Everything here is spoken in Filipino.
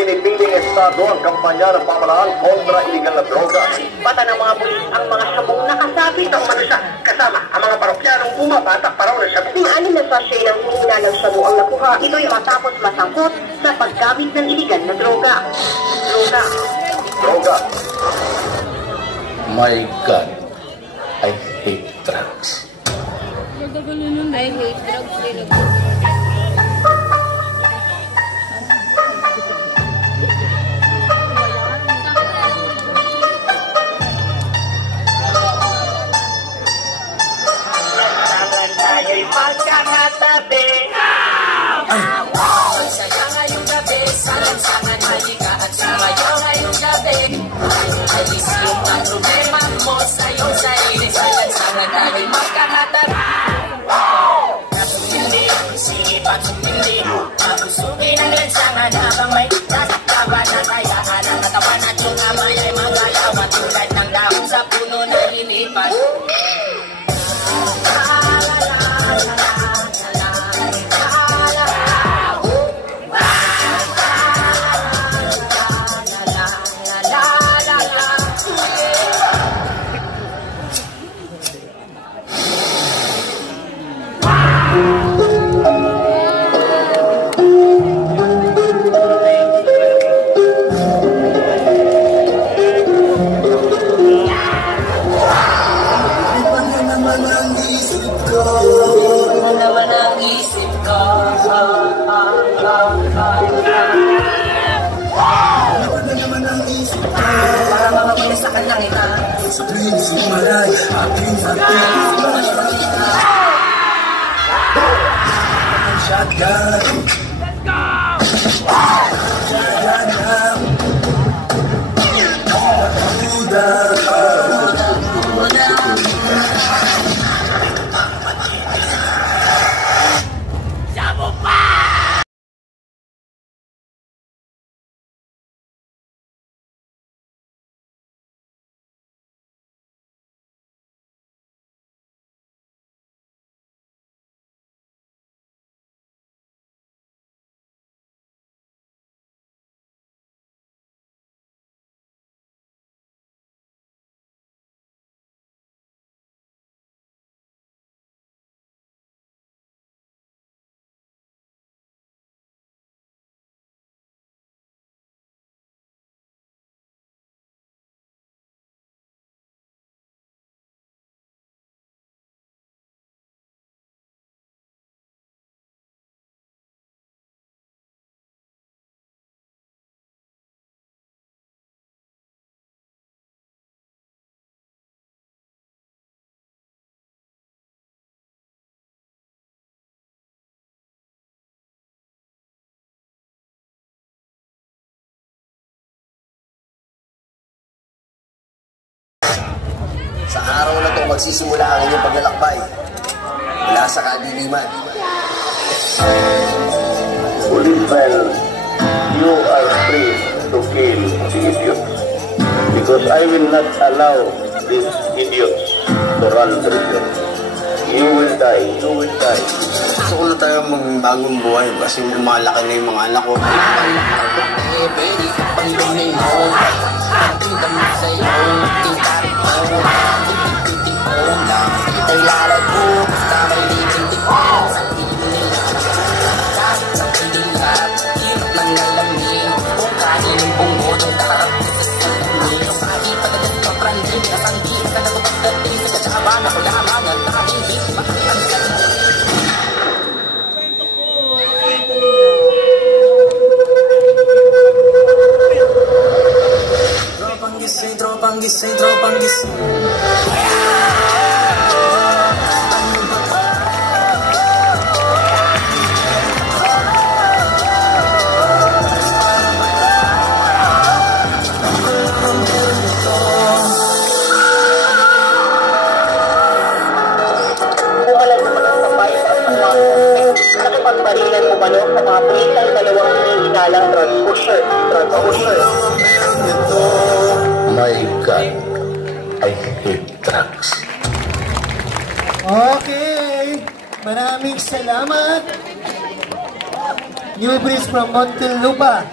pinipiling estado ang kampanya ng pamahalaan kontra iligal na droga. Bata ng mga pulis ang mga sabong nakasabit ng manusa kasama ang mga parokyanong bumabatak pa raw ng sabu. Anim na sachet ng hihina ng sabu ang nakuha. Ito'y matapos masangkot sa paggamit ng iligal na droga. Droga. My God, I hate drugs. I hate drugs. Magkakatabi. Saya ngayong gabi, salansangan halika at sumayaw ngayong gabi. Alis yung ang problema mo sa'yong sarili, salansangan tayo'y magkakatabi. Nasumindi, sige pa sumindi, mabusugin ang lansangan habang may nasaktawa na kayaan ang katawan at yung amay ay magayaw matulad ng dahon sa puno na lilipas. Sa araw na ito, magsisimula ang inyong paglalakbay mula sa kadiliman. Policemen, you are free to kill the idiots because I will not allow these idiots to run the region. You will die. Gusto ko na tayo magbagong buhay kasi malaki na yung mga anak ko. Tropang gising. Nakipagbarilan umano sa mga pulisang dalawang hinihingalang drug pusher. My God, I hate drugs. Okay, maraming salamat. New Breeze from Montelupa.